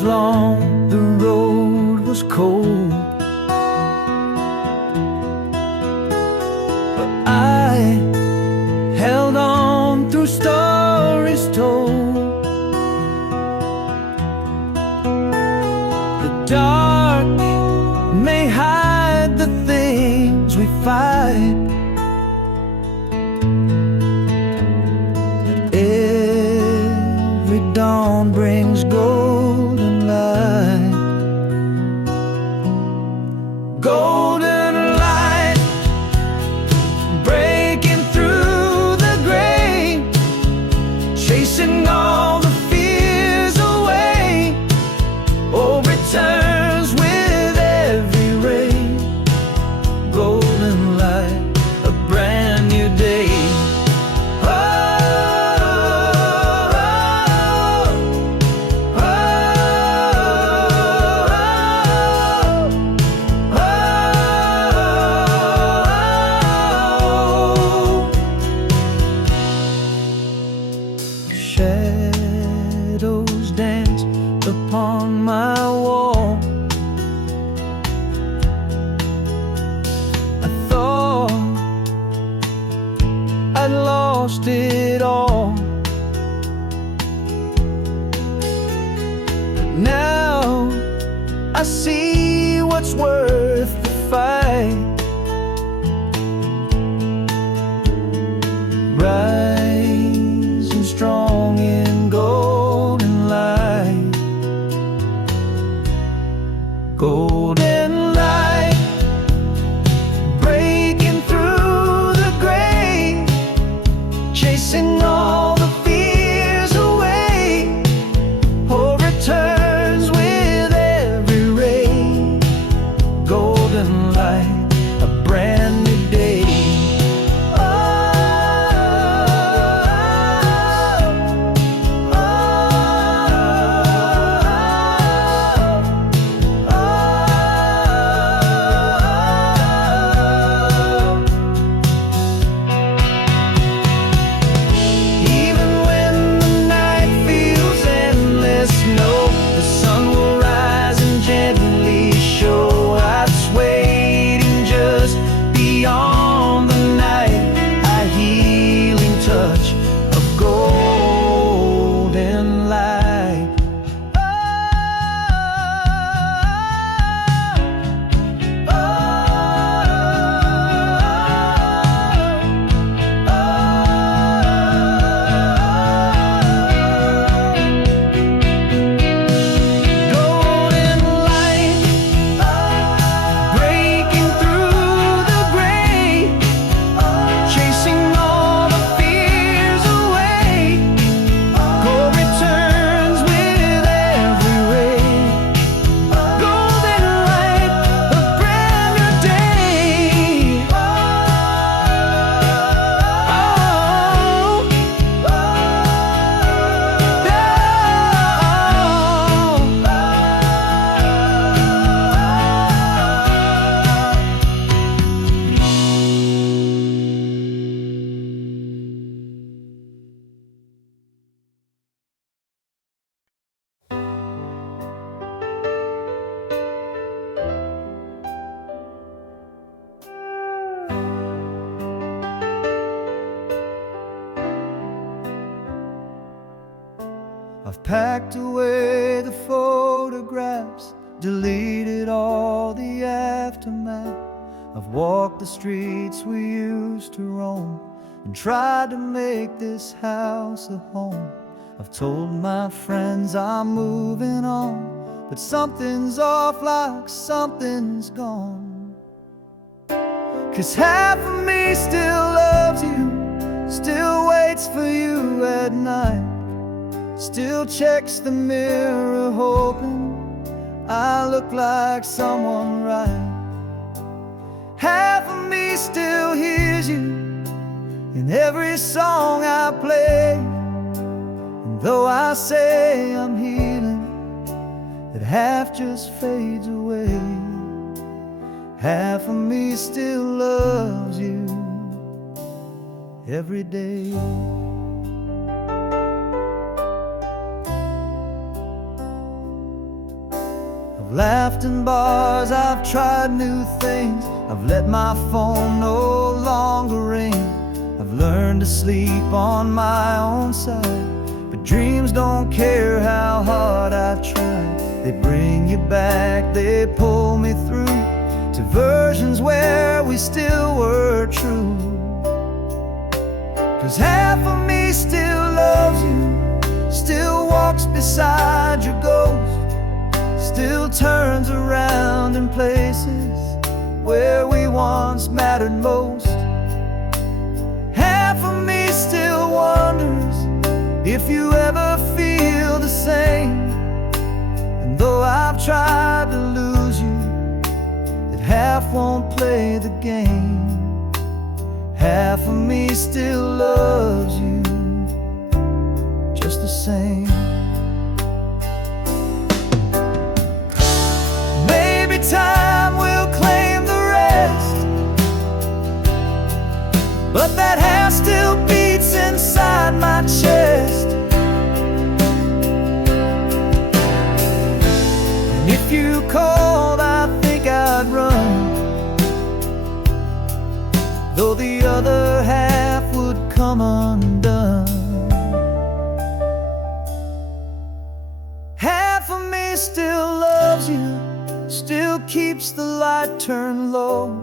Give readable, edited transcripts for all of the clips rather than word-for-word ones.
was long, the road was cold, but I held on through stories told. The dark may hide the things we fight, but every dawn brings golden light. Golden light breaking through the gray, chasing all the fears away. Oh, returns with every ray. Golden light, a brand new day. Shadows dance upon my wall. I thought I'd lost it all, but now I see what's worth the fight. Rising strong in golden light. Golden light breaking through the gray, chasing all the fears away. Oh, returns with every ray. Golden light, a brand new day. I've packed away the photographs, deleted all the aftermath. I've walked the streets we used to roam and tried to make this house a home. I've told my friends I'm moving on, but something's off, like something's gone. 'Cause half of me still loves you, still waits for you at night, still checks the mirror hoping I look like someone right. Half of me still hears you in every song I play, and though I say I'm healing, that half just fades away. Half of me still loves you every day. I've laughed in bars, I've tried new things, I've let my phone no longer ring. I've learned to sleep on my own side, but dreams don't care how hard I try. They bring you back, they pull me through to versions where we still were true. 'Cause half of me still loves you, still walks beside your ghost, still turns around in places where we once mattered most. Half of me still wonders if you ever feel the same. And though I've tried to lose you, that half won't play the game. Half of me still loves you just the same. Maybe time will claim the rest, but that half still beats inside my chest. And if you called, I think I'd run, though the other half would come undone. Half of me still loves you, still keeps the light turned low,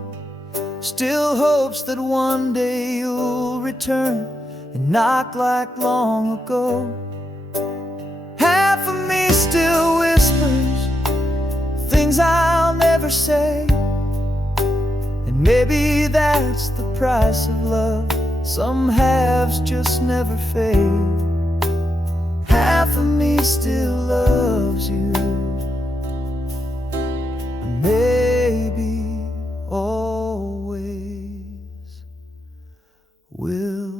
still hopes that one day you'll return and knock like long ago. Half of me still whispers things I'll never say, and maybe that's the price of love. Some halves just never fade. Half of me still loves you, and maybe always will.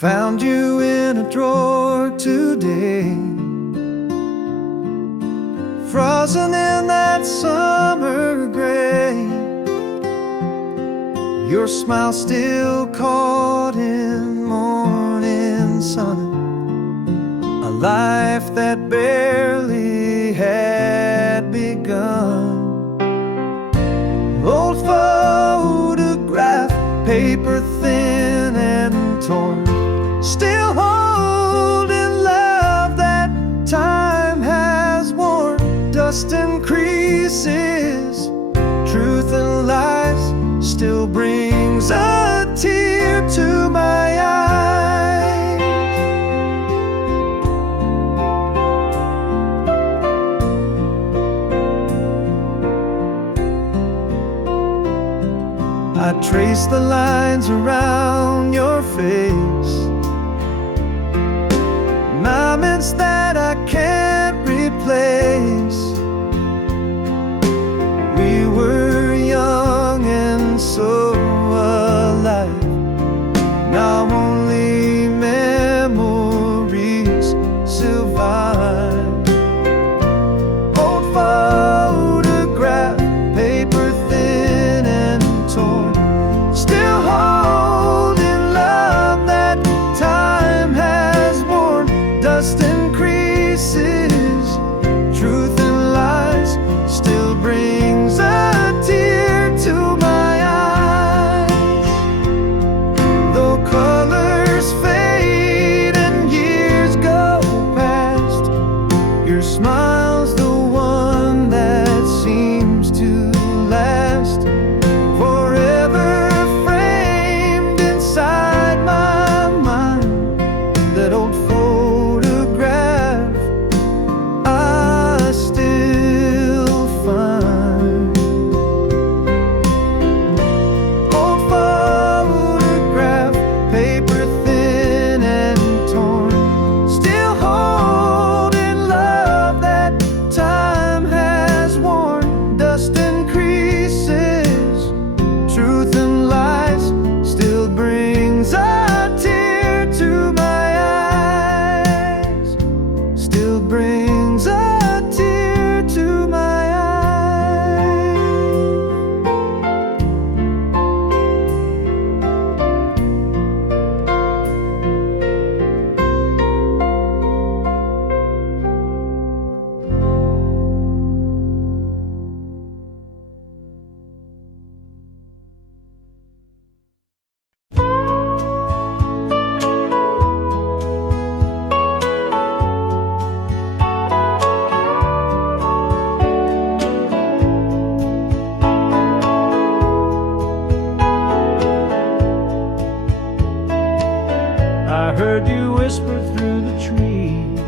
Found you in a drawer today, frozen in that summer gray. Your smile still caught in morning sun, a life that barely had begun. Old photograph, paper thin and torn, still holding love that time has worn. Dust and creases, truth and lies, still brings a tear to my eyes. I trace the lines around your face, moments that I can't replace. We were young and so alive, now only memories survive. Old photograph, paper thin and torn, still holding love that time has worn. Dust and creases, heard you whisper through the trees.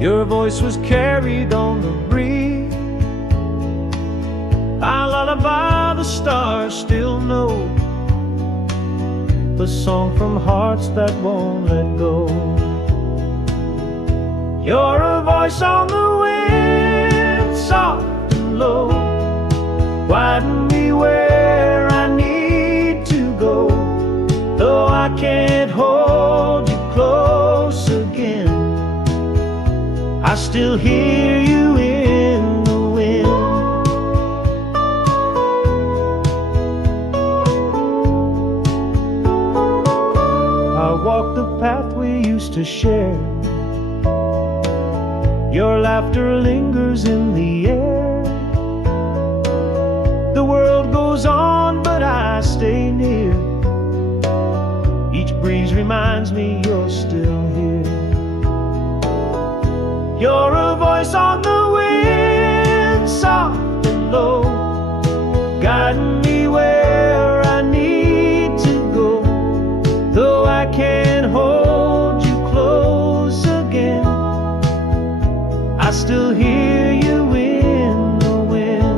Your voice was carried on the breeze. I lullaby the stars still know, the song from hearts that won't let go. You're a voice on the wind, soft and low, guiding me where I need to go. Though I can't hold you close again, I still hear you in the wind. I walk the path we used to share. Your laughter lingers in the air. The world goes on, but I stay near. Each breeze reminds me you're still here. You're a voice on the wind, soft and low, guiding me where I need to go. Though I can't hold you close again, I still hear you in the wind.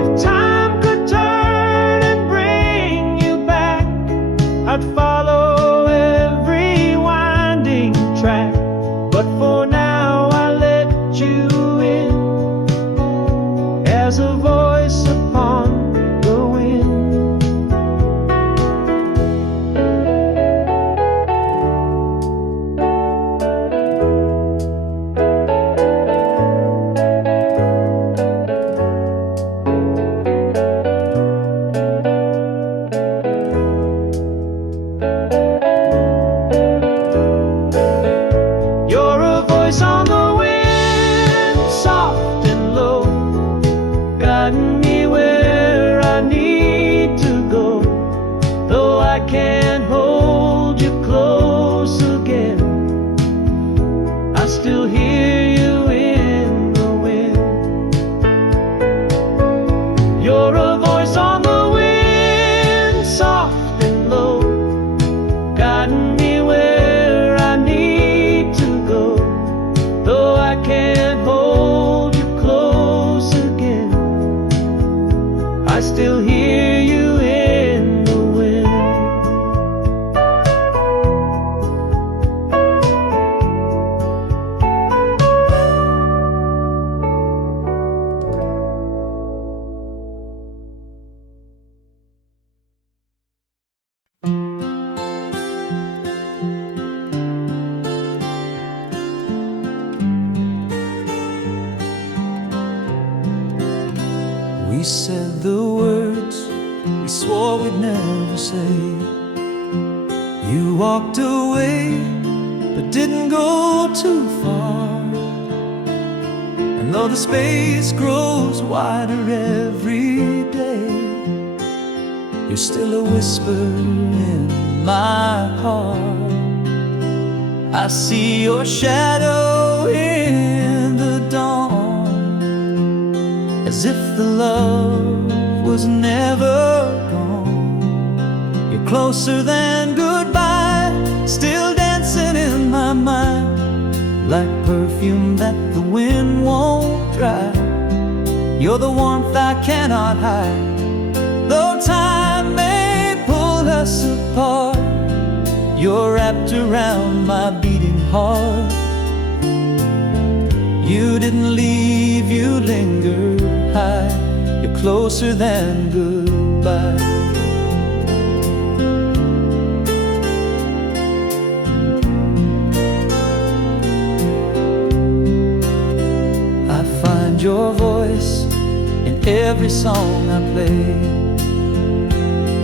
If time could turn and bring you back, I'd follow every winding track. But for now I let you in as a voice upon the wind. You're a voice on the wind, soft and low, guiding me where I need to go. Though I can't hold you close again, I still hear you in the wind. You're a voice on the wind, soft and low, guiding me where I need to go. Though I can't hold you close again, I still hear you in the wind. We said the words we swore we'd never say. You walked away, but didn't go too far. And though the space grows wider every day, you're still a whisper in my heart. I see your shadow in the dawn, as if the love was never gone. You're closer than goodbye, still dancing in my mind, like perfume that the wind won't dry. You're the warmth I cannot hide, though time may pull us apart. You're wrapped around my beating heart. You didn't leave, you lingered high. You're closer than goodbye. I find your voice in every song I play.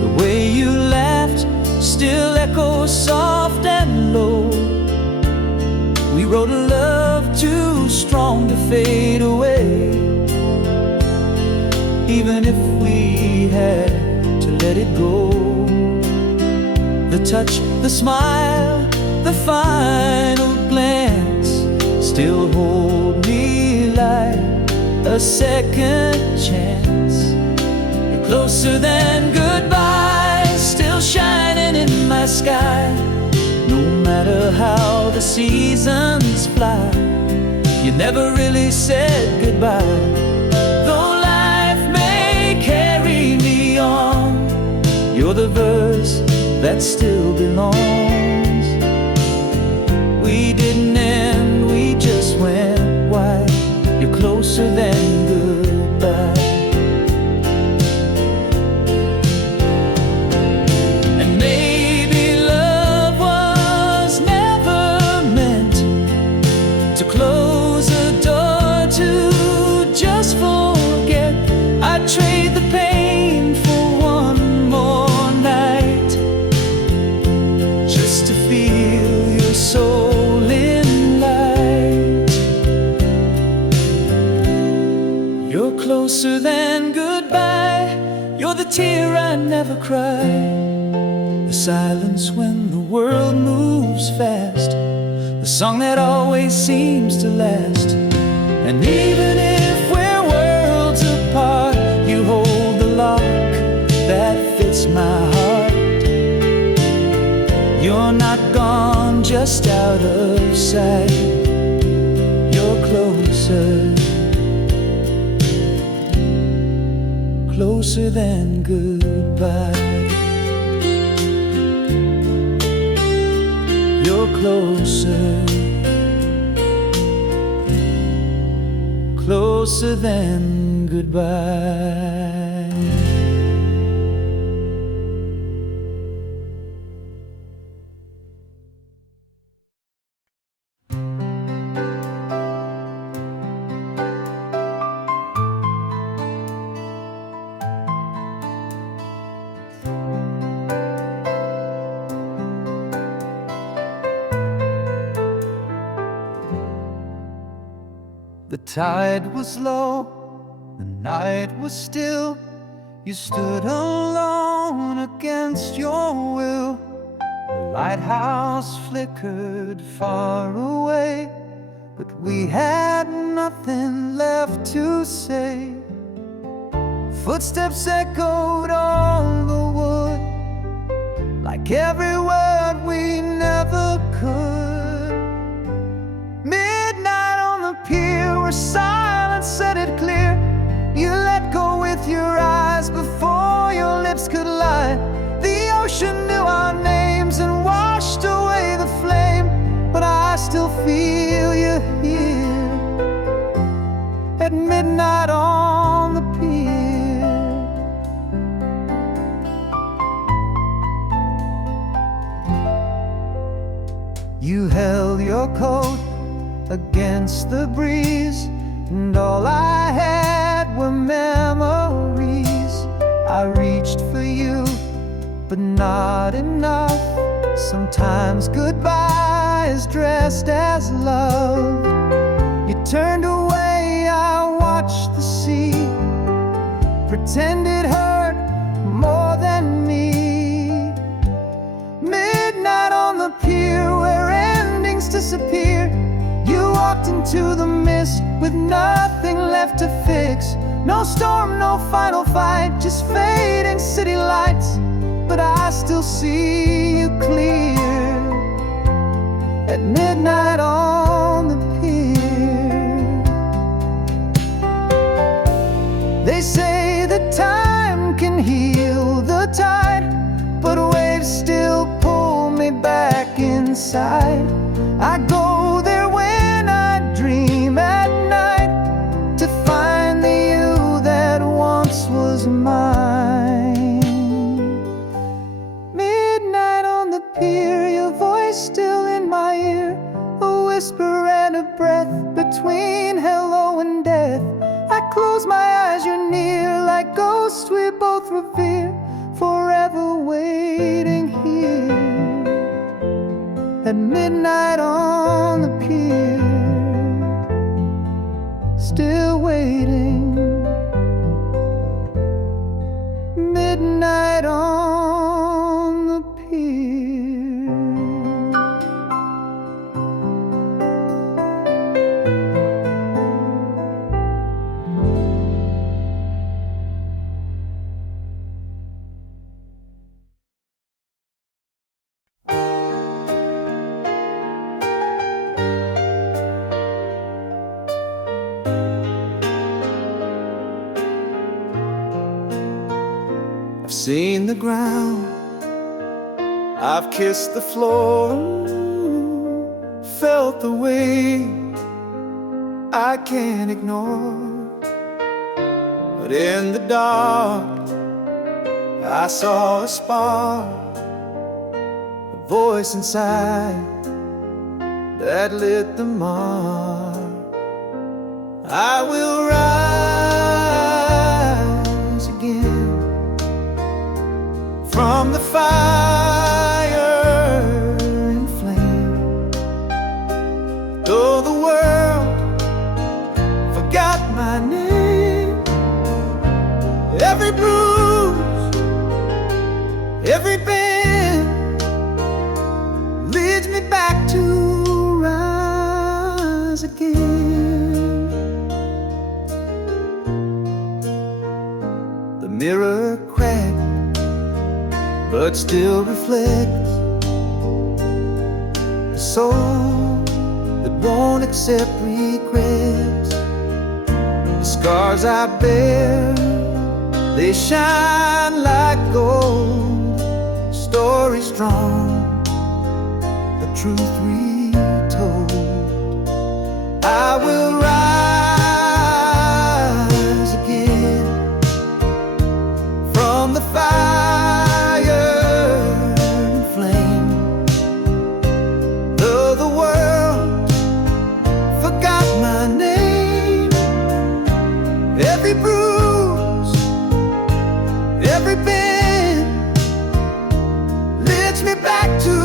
The way you laughed still echoes soft and low. We wrote a love too strong to fade away, even if we had to let it go. The touch, the smile, the final glance still hold me like a second chance. You're closer than good seasons fly, you never really said goodbye. Though life may carry me on, you're the verse that still belongs. We didn't end, we just went wide. You're closer than goodbye. And maybe love was never meant to close a door to just forget. I'd trade the pain for one more night, just to feel your soul in light. You're closer than goodbye. You're the tear I never cry, the silence when the world moves fast, the song that always seems to last. And even if we're worlds apart, you hold the lock that fits my heart. You're not gone, just out of sight. You're closer, closer than goodbye. You're closer, closer than goodbye. The tide was low, the night was still. You stood alone against your will. The lighthouse flickered far away, but we had nothing left to say. Footsteps echoed on the wood, like every word we never could. Midnight on the pier, where silence said it clear. You let go with your eyes before your lips could lie. The ocean knew our names and washed away the flame, but I still feel you here at midnight on the pier. You held your coat against the breeze, and all I had were memories. I reached for you, but not enough. Sometimes goodbye is dressed as love. You turned away, I watched the sea, pretend it hurt more than me. Midnight on the pier, where endings disappear. You walked into the mist with nothing left to fix. No storm, no final fight, just fading city lights. But I still see you clear at midnight on the pier. They say that time can heal the tide, but waves still pull me back inside. I go there when I dream at night, to find the you that once was mine. Midnight on the pier, your voice still in my ear, a whisper and a breath between hello and death. I close my eyes, you're near, like ghosts we both revere, forever waiting here at midnight on the pier. Still waiting, midnight on the pier. seen the ground, I've kissed the floor, felt the weight I can't ignore. But in the dark, I saw a spark, a voice inside that lit the mark. I will rise again from the fire and flame. Though the world forgot my name, every bruise, every bend leads me back to rise again. The mirror cracked, but still reflects a soul that won't accept regrets. The scars I bear, they shine like gold. Story strong, the truth retold. I will rise again from the fire and flame. Though the world forgot my name, every bruise, every bend leads me back to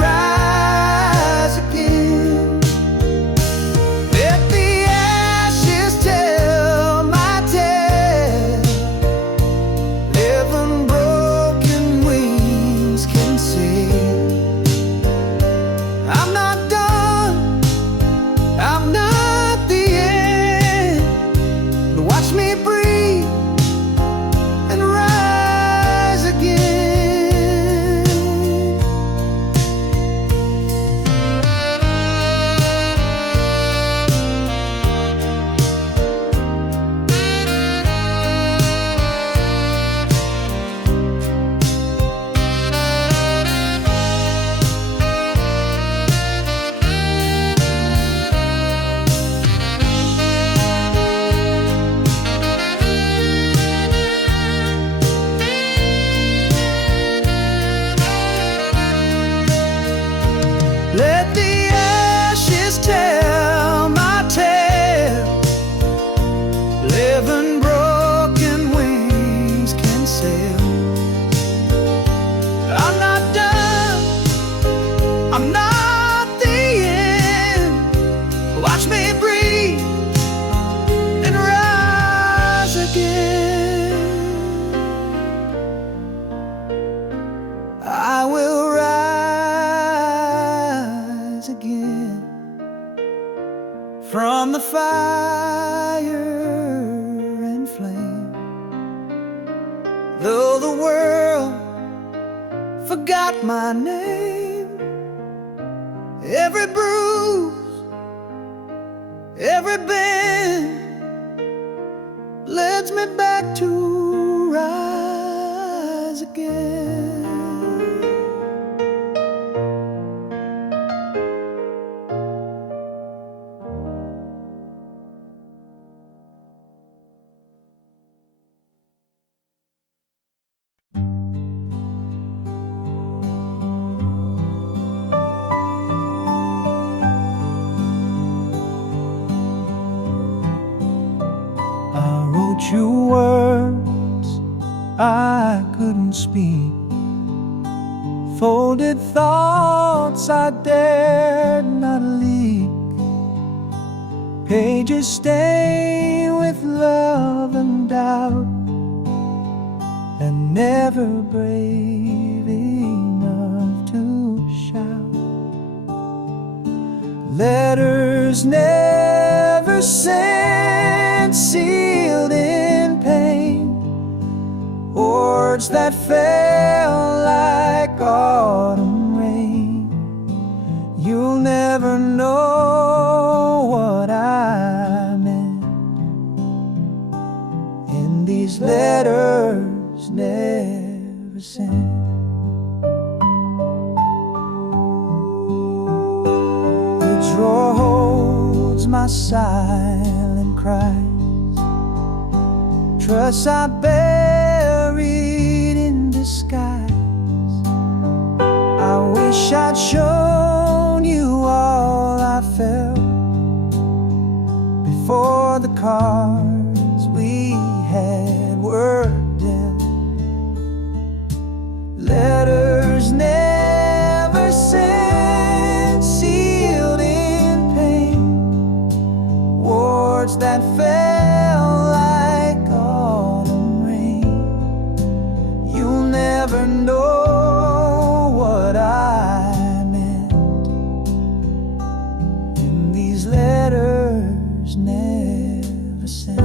rise again. Let the ashes tell my tale. Living broken wings can sail. I'm not done, I'm not the end. Watch me breathe and rise again. Let the ashes tell my tale. Living broken wings can sail. I'm not done, I'm not the end. Watch me breathe and rise again. I will rise again from the fire and flame. Though the world forgot my name, every bruise, every bend leads me back to rise again. I wrote you words I couldn't speak, folded thoughts I dared not leak. Pages stained with love and doubt, and never brave enough to shout. Letters never sent, sealed in pain, words that fell like autumn rain. You'll never know what I meant in these letters letters never sent. The drawer holds my silent cries, trusts I buried in disguise. I wish I'd shown you all I felt before the cards we had were dealt. Letters never sent, sealed in pain, words that fell like autumn rain. You'll never know what I meant, and these letters never sent.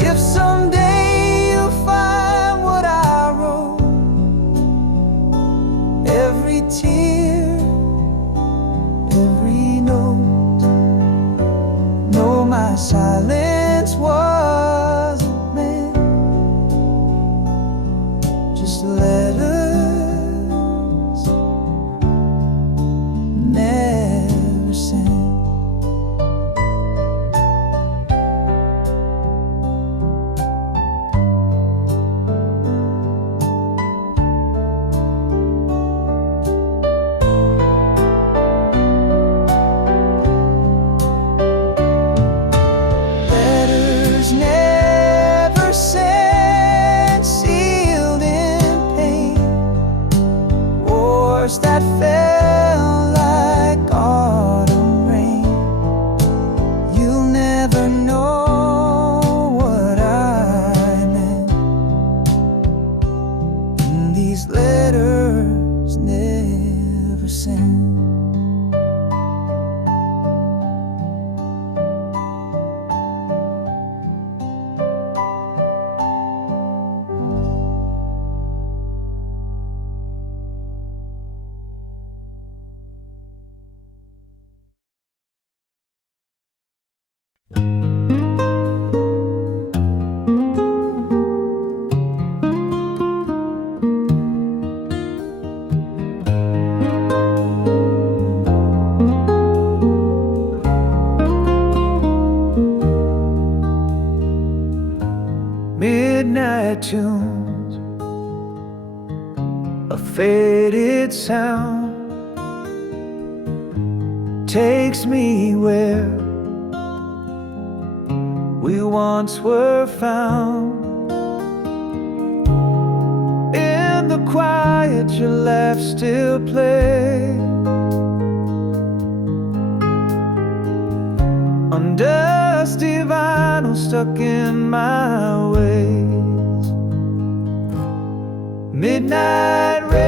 If someday you'll find what I wrote, every tear, every note, know my silence wasn't meant, just letters never sent. Letters never sent, sealed in pain, words that fell like autumn rain. You'll never know what I meant, and these letters never sent. Midnight tunes, a faded sound takes me where we once were found. In the quiet, your laugh still plays on dusty vinyl stuck in my ways. Midnight radio,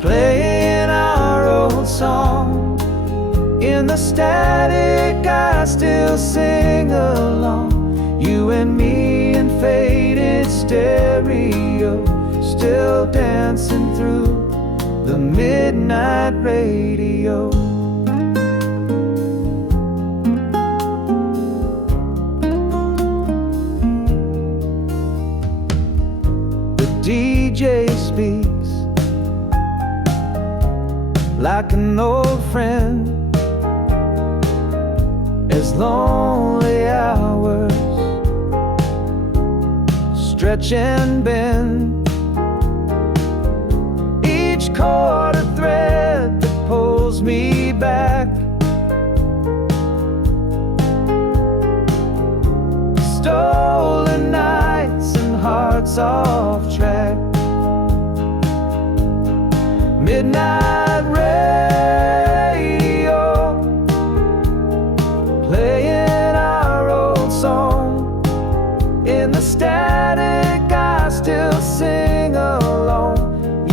playing our old song. In the static, I still sing along. You and me in faded stereo, still dancing through the midnight radio. The DJ speaks like an old friend, as lonely hours stretch and bend. Each chord a thread that pulls me back. Stolen nights and hearts off track. Midnight radio, playing our old song. In the static, I still sing along.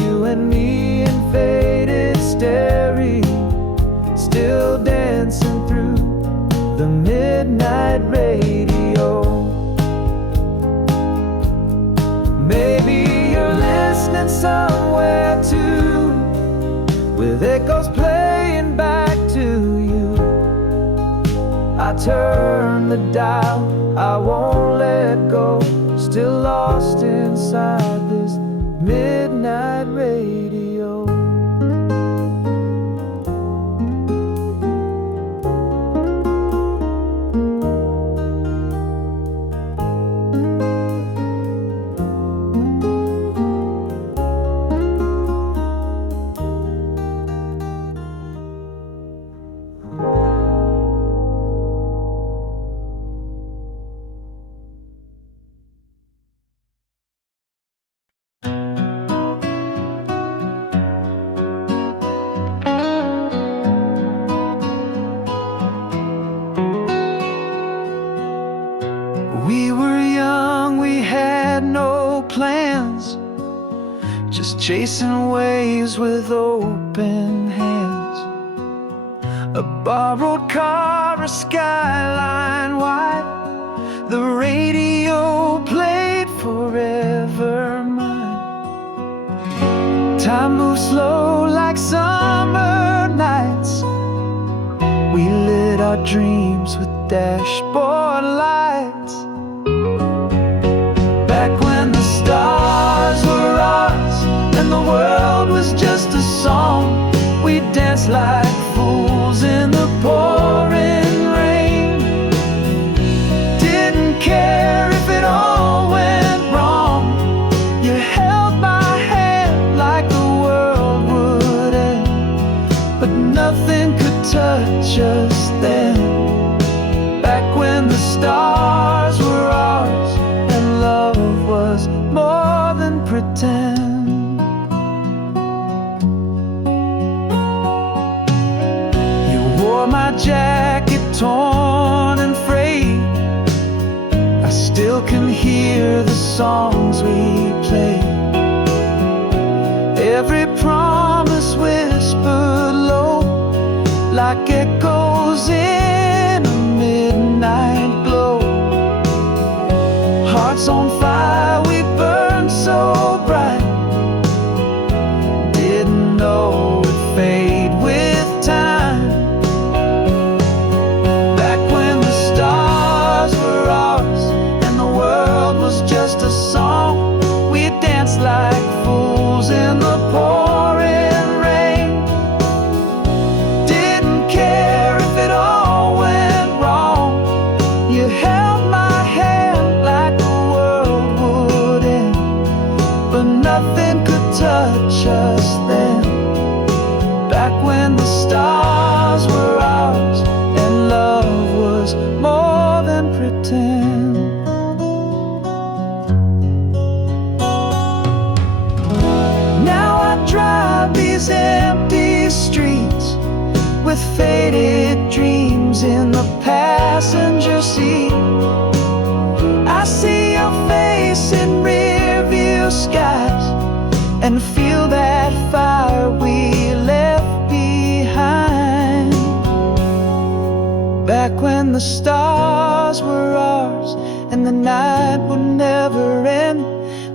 You and me in faded stereo, still dancing through the midnight radio. Maybe you're listening somewhere too, with echoes playing back to you. turn the dial, I won't let go. Still lost inside this midnight radio. We were young, we had no plans, just chasing waves with open hands. A borrowed car, a skyline wide, the radio played Forever Mine. Time moved slow like summer nights. We lit our dreams with dashboard lights. Back when the stars were ours and the world was just a song, we danced like fools in the pouring rain. Didn't care if it all went wrong. You held my hand like the world would end, but nothing could touch us then. Back when the stars were ours and love was more than pretend. You wore my jacket torn and frayed. I still can hear the songs we played. Every promise whispered low like echoes in a midnight glow. Hearts on fire, we burned so bright. Didn't know it'd fade with time. Back when the stars were ours and the world was just a song, we danced like fools in the pouring rain. Didn't care if it all went wrong. You held my hand like the world would end, but nothing could touch us then. Back when the stars were ours and love was more than pretend. Now I drive these empty streets with faded dreams in the passenger seat. I see your face in rearview skies and feel that fire we left behind. Back when the stars were ours and the night would never end,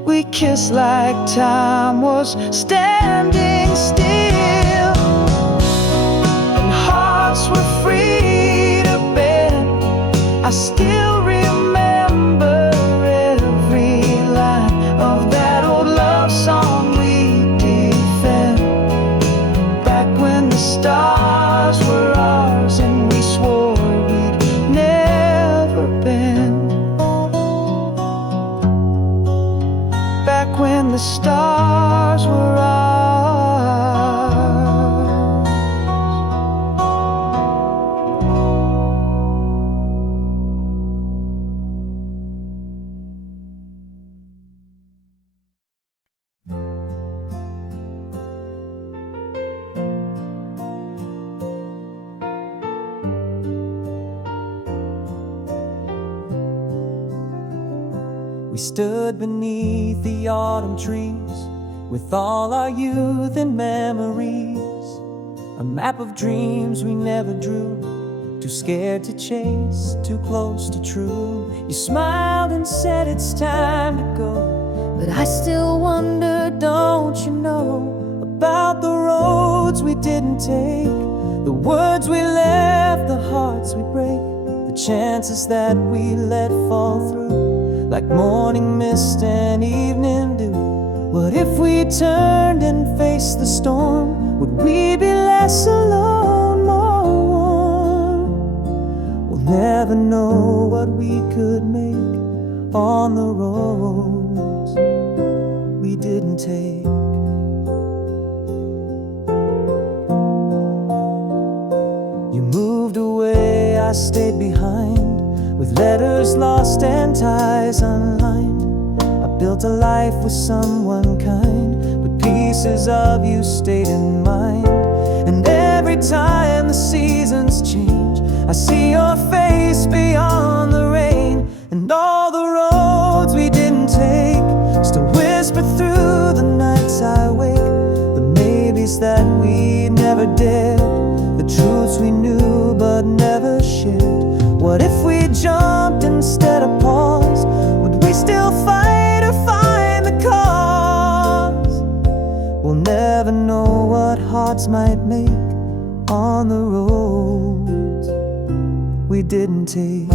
we kissed like time was standing still, and hearts were free to bend. I still remember every line of that old love song we defend. Back when the stars were ours and we swore we'd never bend. Back when the stars were ours. We stood beneath the autumn trees with all our youth and memories, a map of dreams we never drew, too scared to chase, too close to true. You smiled and said it's time to go, but I still wonder, don't you know, about the roads we didn't take, the words we left, the hearts we break, the chances that we let fall through, like morning mist and evening dew. What if we turned and faced the storm? Would we be less alone, more warm? We'll never know what we could make on the roads we didn't take. You moved away, I stayed behind, with letters lost and ties unlined. I built a life with someone kind, but pieces of you stayed in mind. And every time the seasons change, I see your face beyond the rain. And all the roads we didn't take still whisper through the nights I wake, the maybes that we never dared, the truths we knew but never shared. What if we jumped instead of paused? Would we still fight or find the cause? We'll never know what hearts might make on the roads we didn't take.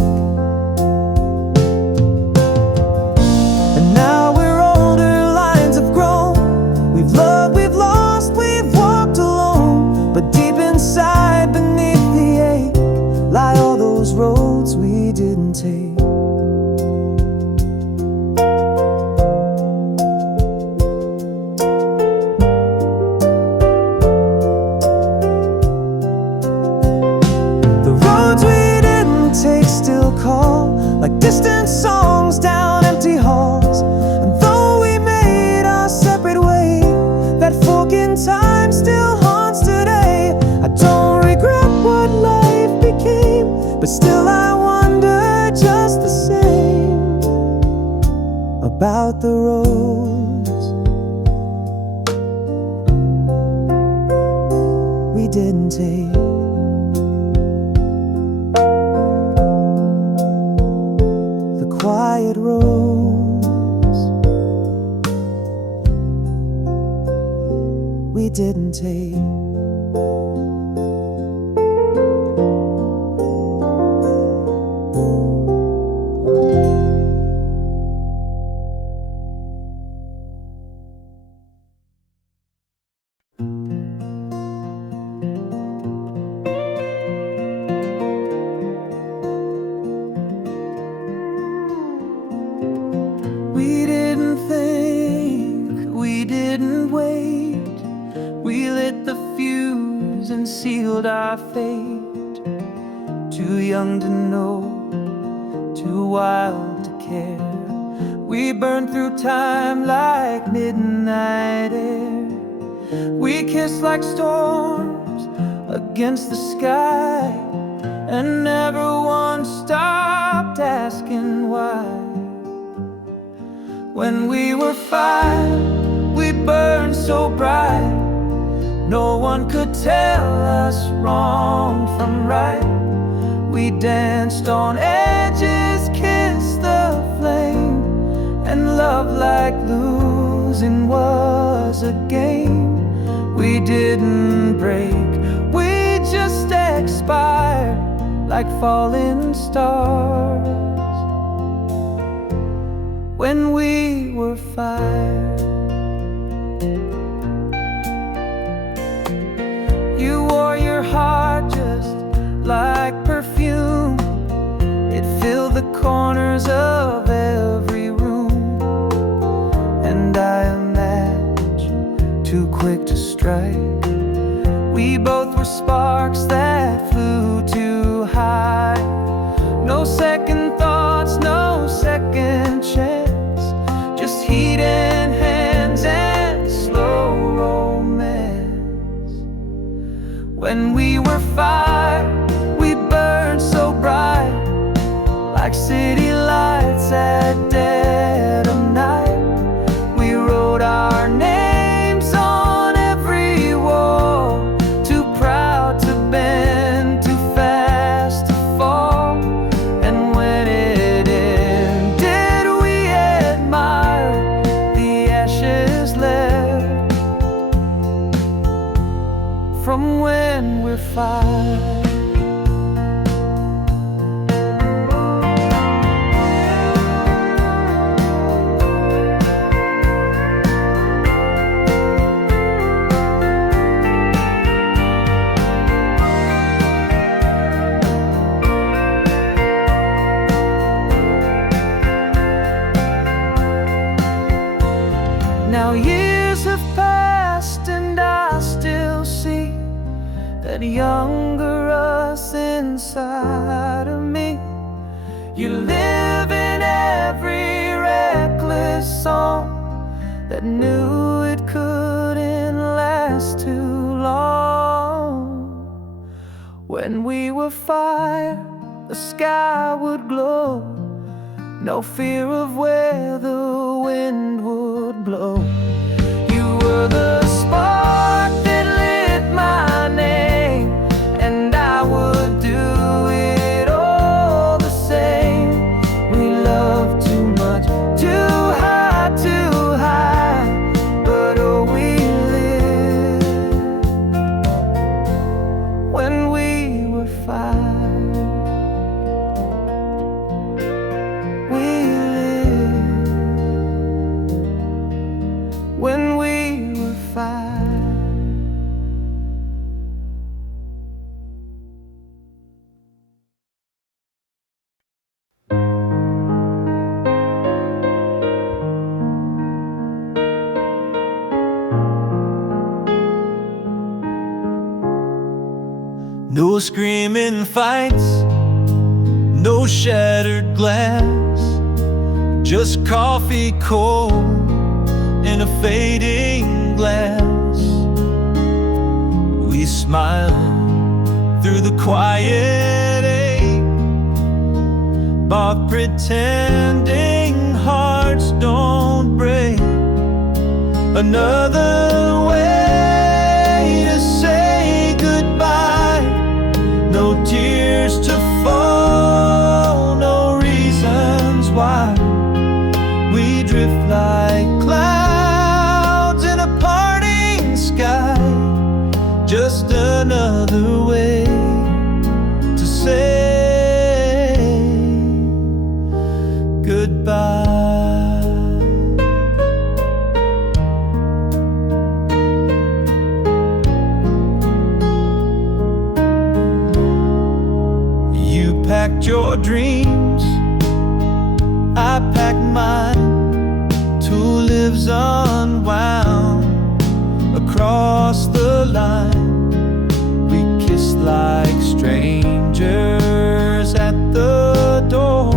And now we're older, lines have grown. We've loved, we've lost, we've walked alone. But deep inside, beneath the ache, lie all those roads we didn't take. The roads we didn't take still call, like distant songs down empty halls. And though we made our separate way, that fork in time still haunts today. I don't regret what life became, but still I wonder just the same about the roads we didn't take. The quiet roads we didn't take. We didn't think, we didn't wait. We lit the fuse and sealed our fate. Too young to know, too wild to care. We burned through time like midnight air. We kissed like storms against the sky, and never once stopped asking why. When we were 5, we burned so bright, no one could tell us wrong from right. We danced on edges, kissed the flame, and loved like losing was a game. We didn't break, we just expired like falling stars. When we were 5, you wore your heart just like perfume. It filled the corners of every room. And I imagine, too quick to strike, we both were sparks that flew too high. No second thoughts, no second chance, just heat and hands and slow romance. When we were 5, we burned so bright, like city lights at dead of night. We wrote our names on every wall, too proud to bend, too fast to fall. And when it ended, we admired the ashes left from when we're 5. that younger us inside of me. You live in every reckless song that knew it couldn't last too long. When we were fire, the sky would glow, no fear of where the wind would blow. You were the spark that lit my name, and I would do it all the same. We loved too much, too high, but oh, we lived when we were fire. When we were fire. No screaming fights, no shattered glass, just coffee cold in a fading glass. We smiled through the quiet ache, both pretending hearts don't break. Another way to say goodbye, no tears to fall, no reasons why. We drift like clouds in a parting sky, just another way to say goodbye. You packed your dreams, I packed mine. Two lives unwound across the line. We kissed like strangers at the door,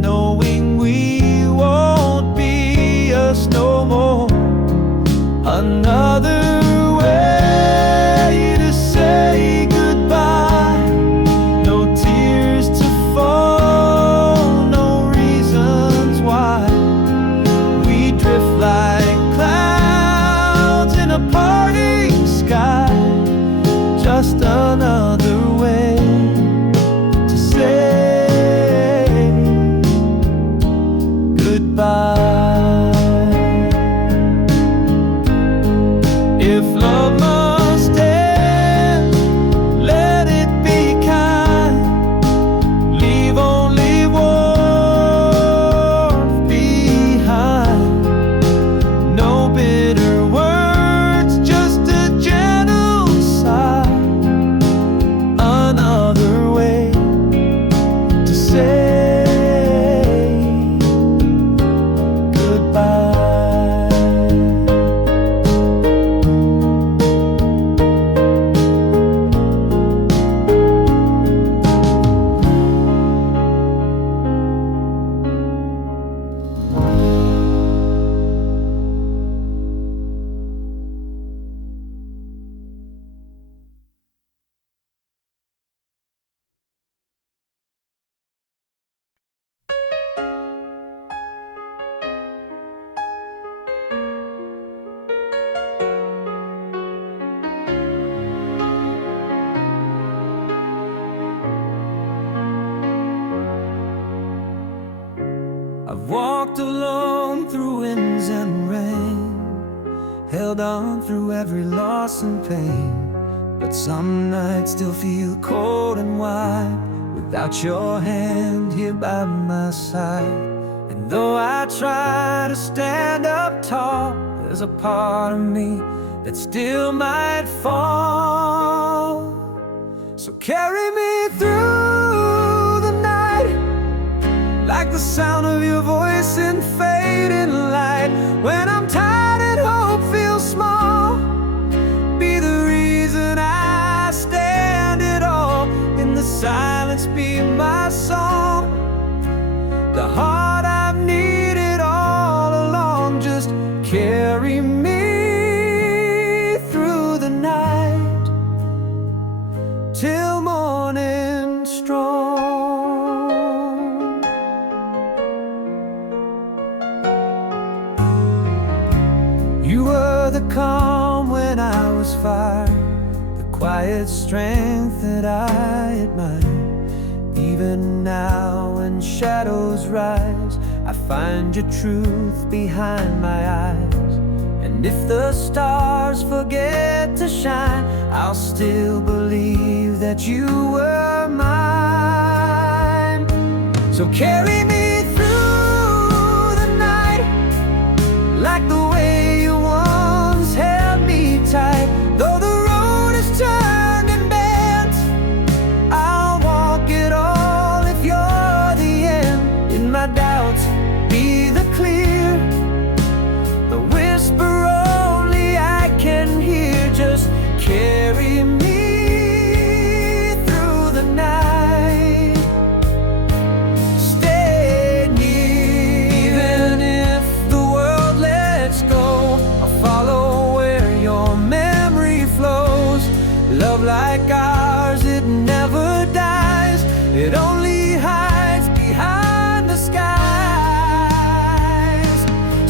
knowing we won't be us no more. Another way to say goodbye, no tears to fall, no reasons why. We drift like clouds in a parting sky, just another way to say goodbye. If love must end, let it be kind. Leave only warmth behind. No bitter words, just a gentle sigh. Another way to say goodbye. I've walked alone through winds and rain, held on through every loss and pain. But some nights still feel cold and wide without your hand here by my side. And though I try to stand up tall, there's a part of me that still might fall. So carry me through the night, like the sound of your voice in fading light. When I'm tired and hope feels small, be the reason shadows fire, the quiet strength that I admire. Even now when shadows rise, I find your truth behind my eyes. And if the stars forget to shine, I'll still believe that you were mine. So carry me through the night, like the way you once held me tight. Though the road is turned and bent, I'll walk it all if you're the end. In my doubts, be the clear, the whisper only I can hear. Just carry me through the night. Stay near, even if the world lets go. I'll follow where your memory flows. Love like ours, it never dies. It only hides behind the skies.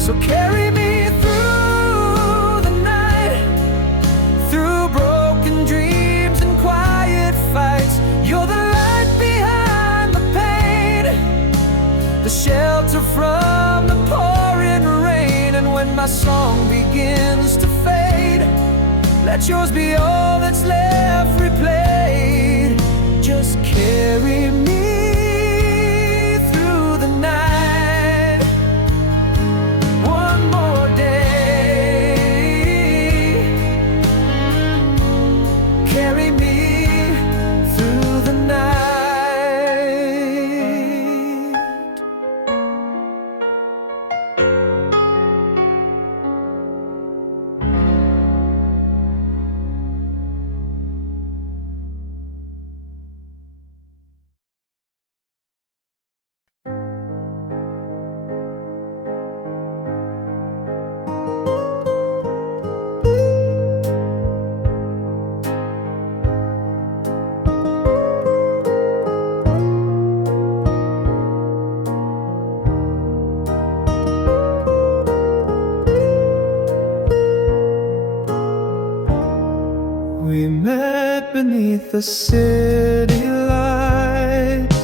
So carry me through the night, through broken dreams and quiet fights. You're the light behind the pain, the shelter from the pouring rain. And when my song begins to fade, let yours be all that's left replayed. Just carry me through the night. One more day, carry me through the night. We met beneath the city lights,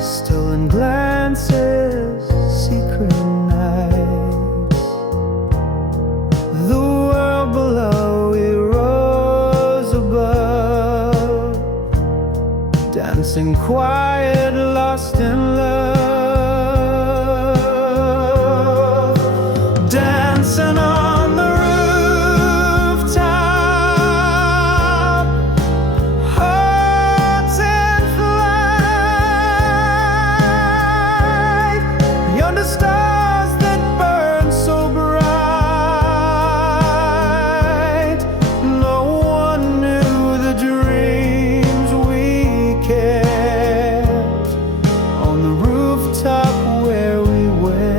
stolen glances, secret nights. The world below, we rose above, dancing quiet, lost in love. Dancing on the rooftop, hearts in flight, yonder stars that burn so bright. No one knew the dreams we kept on the rooftop where we went.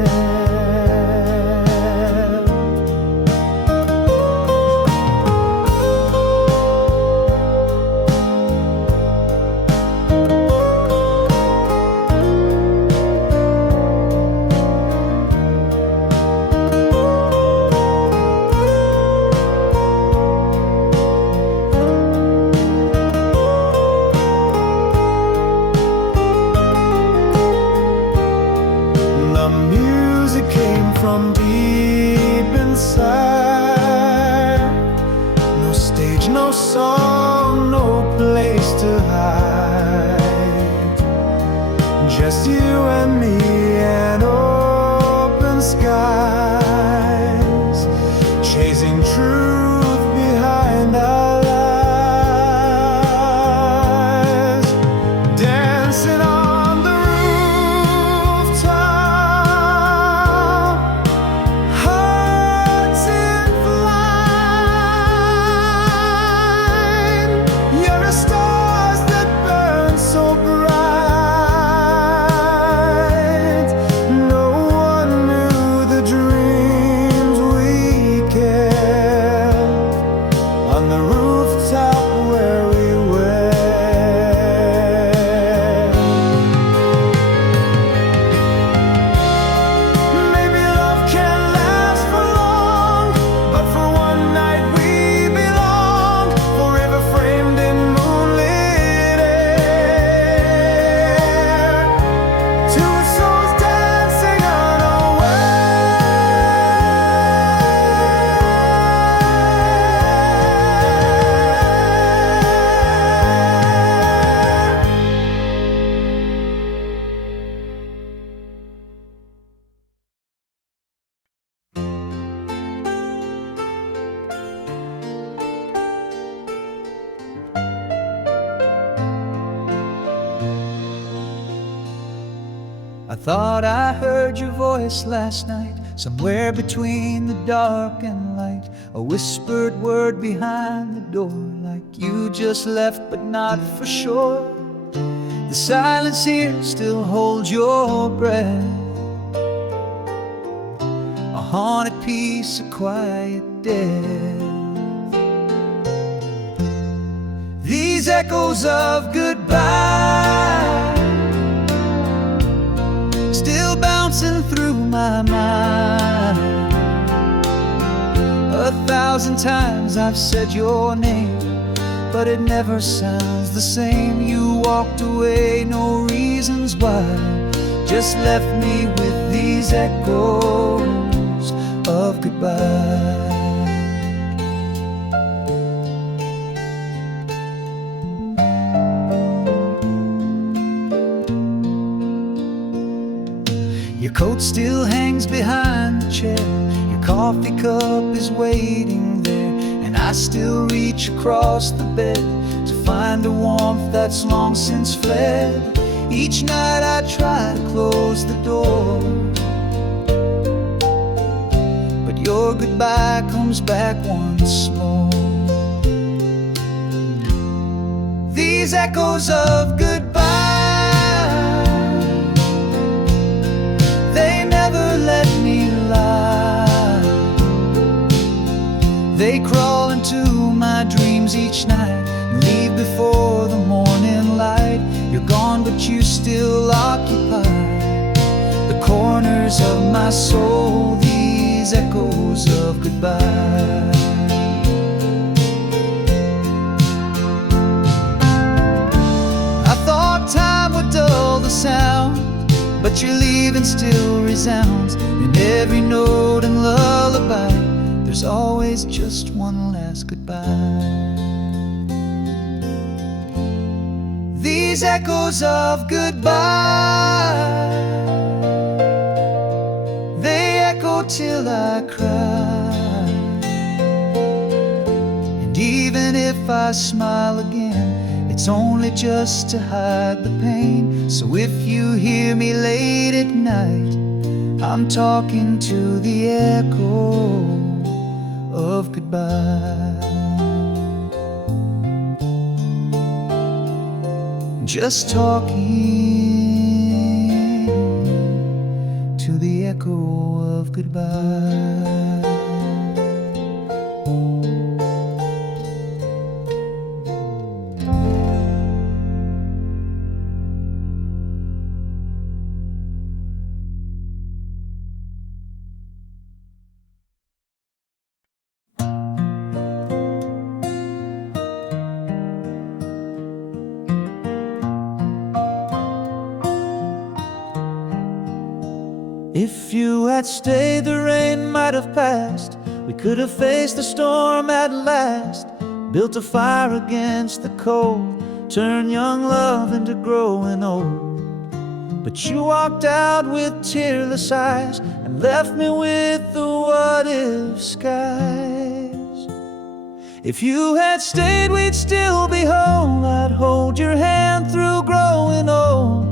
The music came from deep inside. No stage, no song, no place to hide. Just you and me and open skies, chasing truth behind our lies. Dancing on the rooftop, hearts in flight. Thought I heard your voice last night, somewhere between the dark and light. A whispered word behind the door, like you just left but not for sure. The silence here still holds your breath, a haunted piece of quiet death. These echoes of goodbye still bouncing through my mind. 1,000 times I've said your name, but it never sounds the same. You walked away, no reasons why, just left me with these echoes of goodbye. Your coat still hangs behind the chair, your coffee cup is waiting there, and I still reach across the bed to find a warmth that's long since fled. Each night I try to close the door, but your goodbye comes back once more. These echoes of goodbye, let me lie. They crawl into my dreams each night and leave before the morning light. You're gone, but you still occupy the corners of my soul. These echoes of goodbye. I thought time would dull the sound, but your leaving still resounds in every note and lullaby. There's always just one last goodbye. These echoes of goodbye, they echo till I cry. And even if I smile again, it's only just to hide the pain. So if you hear me late at night, I'm talking to the echo of goodbye. Just talking to the echo of goodbye. If you had stayed, the rain might have passed. We could have faced the storm at last, built a fire against the cold, turned young love into growing old. But you walked out with tearless eyes and left me with the what-if skies. If you had stayed, we'd still be whole. I'd hold your hand through growing old.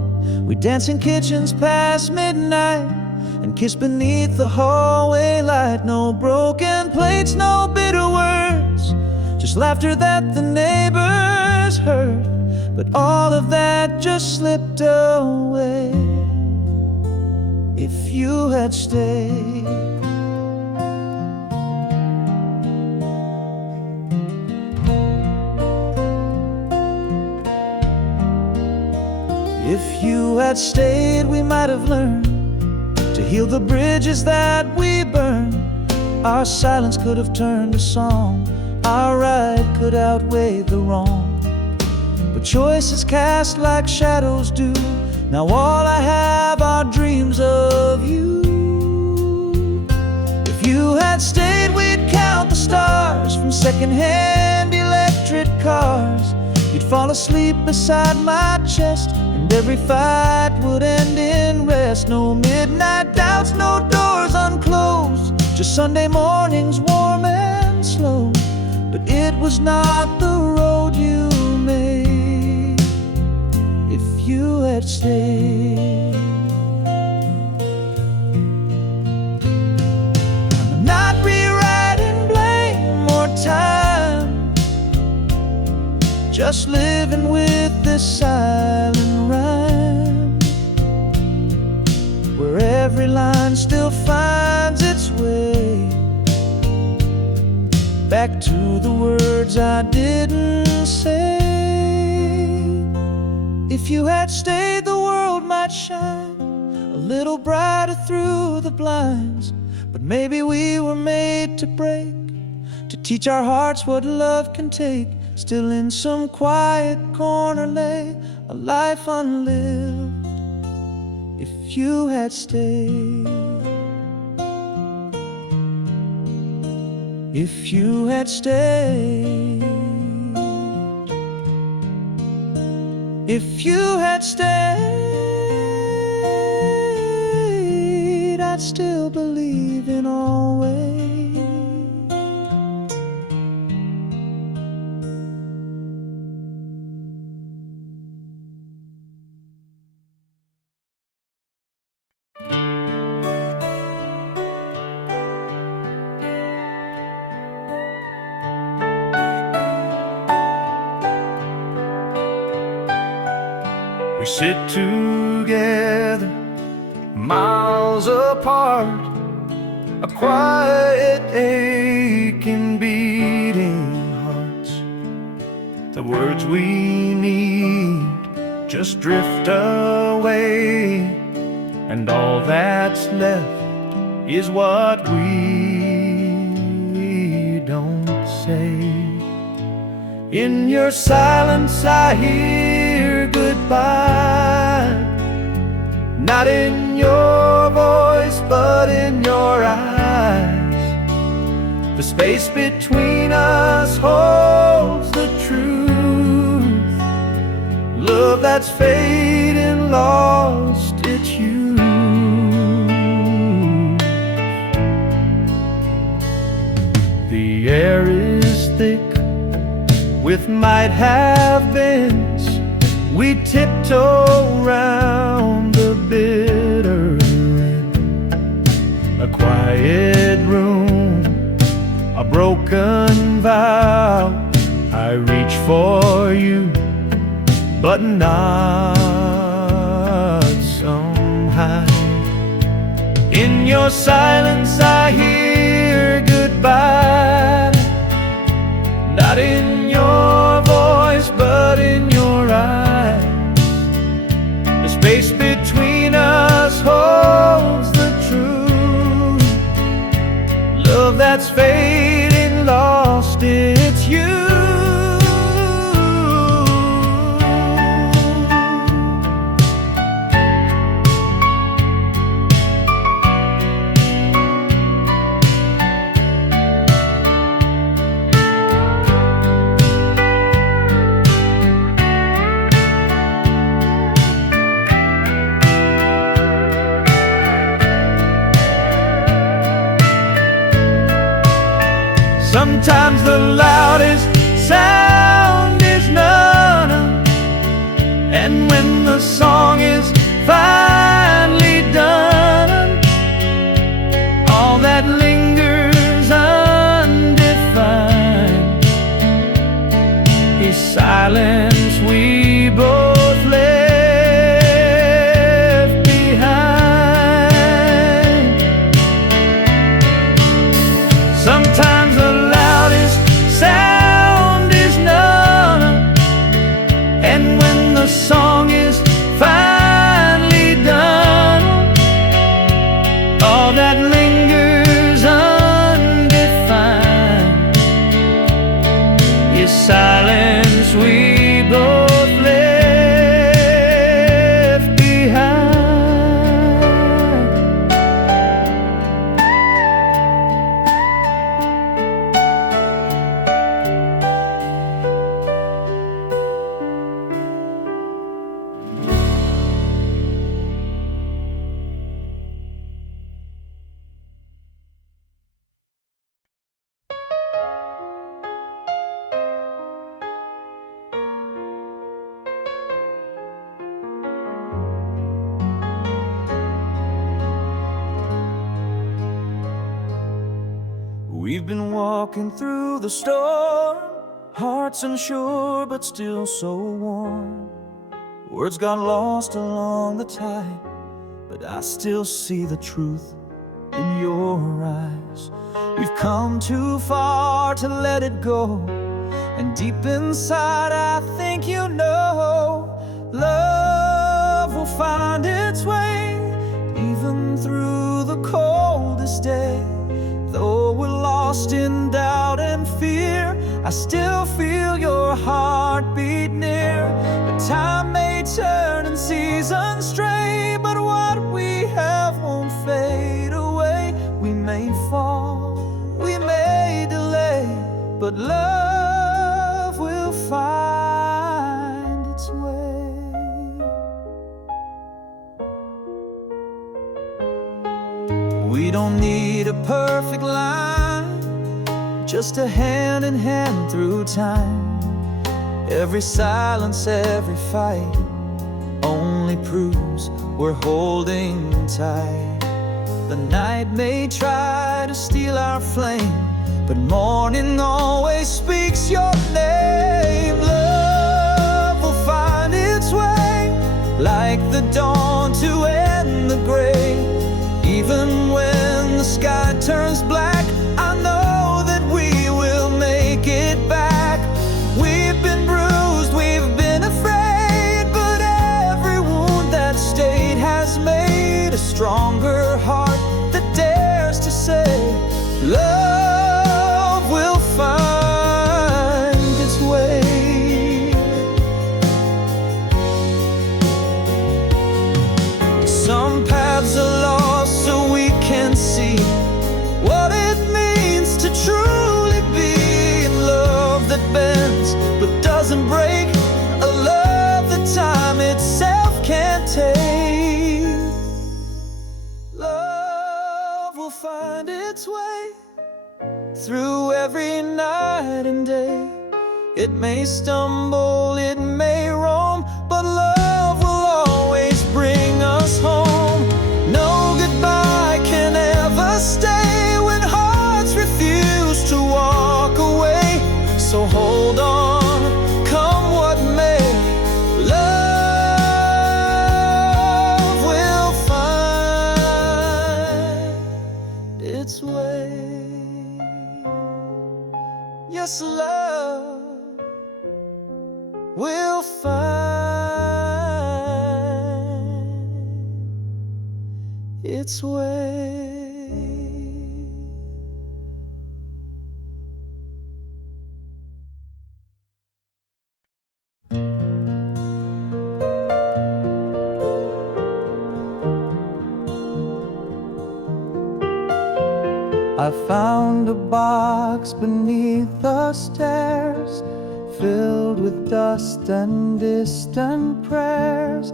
We'd dance in kitchens past midnight and kiss beneath the hallway light. No broken plates, no bitter words, just laughter that the neighbors heard. But all of that just slipped away. If you had stayed, if you had stayed, we might have learned to heal the bridges that we burned. Our silence could have turned a song, our right could outweigh the wrong. But choices cast like shadows do. Now all I have are dreams of you. If you had stayed, we'd count the stars from secondhand electric cars. You'd fall asleep beside my chest, and every fight would end in rest. No midnight doubts, no doors unclosed, just Sunday mornings warm and slow. But it was not the road you made. If you had stayed, just living with this silent rhyme, where every line still finds its way back to the words I didn't say. If you had stayed, the world might shine a little brighter through the blinds, but maybe we were made to break, to teach our hearts what love can take. Still in some quiet corner lay a life unlived. If you had stayed, if you had stayed, if you had stayed, I'd still believe in always. We sit together, miles apart, a quiet aching beating hearts. The words we need just drift away, and all that's left is what we don't say. In your silence I hear goodbye, not in your voice but in your eyes. The space between us holds the truth, love that's fading, lost its youth. The air is thick with might have beens, we tiptoe round the bitter end. A quiet room, a broken vow, I reach for you, but not somehow. In your silence I hear goodbye, not in your voice but in your eyes. The space between us holds the truth, love that's fading, lost its youth. Sometimes the loudest sound is none, and when the song is finally done, all that lingers undefined is silence we both left behind. Sometimes the sound is none, and when the song is finally done, all that lingers undefined is silence we both left behind. We've been walking through the storm, Hearts unsure but still so warm. Words got lost along the tide, but I still see the truth in your eyes. We've come too far to let it go, and deep inside I think you know love will find its way, even through the coldest day. Though we're lost in doubt and fear, I still feel your heartbeat near. But time may turn and seasons stray, but what we have won't fade away. We may fall, we may delay, but love will find its way. We don't need a perfect line, just a hand in hand through time. Every silence, every fight only proves we're holding tight. The night may try to steal our flame, but morning always speaks your name. Love will find its way, like the dawn to end the gray. Even when the sky turns black, I know that we will make it back. We've been bruised, we've been afraid, but every wound that stayed has made a stronger heart that dares to say love will find its way. Some paths are lost so we can see what it means to truly be in love that bends but doesn't break, a love that time itself can't take. Love will find its way through every night and day. It may stumble, it may roam, but love will always bring us home. No goodbye can ever stay when hearts refuse to walk away. So hold on, come what may, love will find its way. Yes, love will find its way. I found a box beneath the stairs, filled with dust and distant prayers,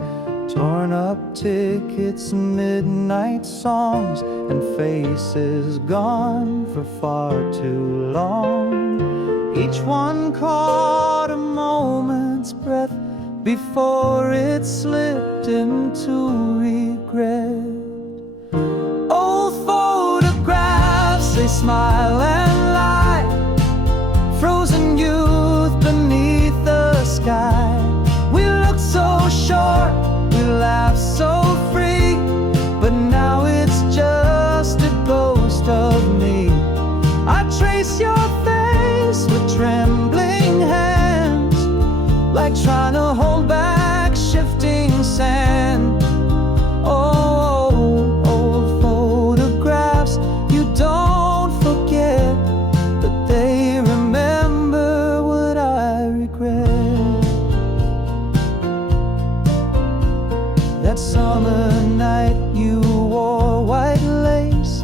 torn up tickets, midnight songs, and faces gone for far too long. Each one caught a moment's breath before it slipped into regret. Old photographs, they smile and lie, frozen youth beneath the sky. We looked so short, we laughed so free, but now it's just a ghost of me. I trace your face with trembling hands, like trying to hold back shifting sand. Oh, old photographs, you don't forget, but they remember what I regret. That summer night you wore white lace,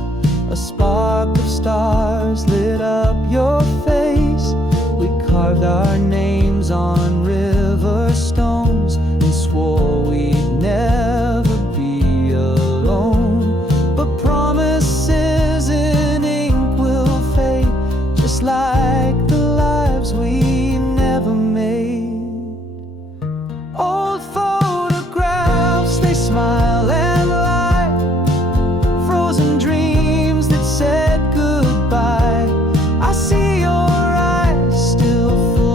a spark of stars lit up your face. We carved our names on river stones and swore we'd never be alone. But promises in ink will fade, just like the lives we never made. Old photographs, they smile and lie, frozen dreams that said goodbye. I see your eyes still full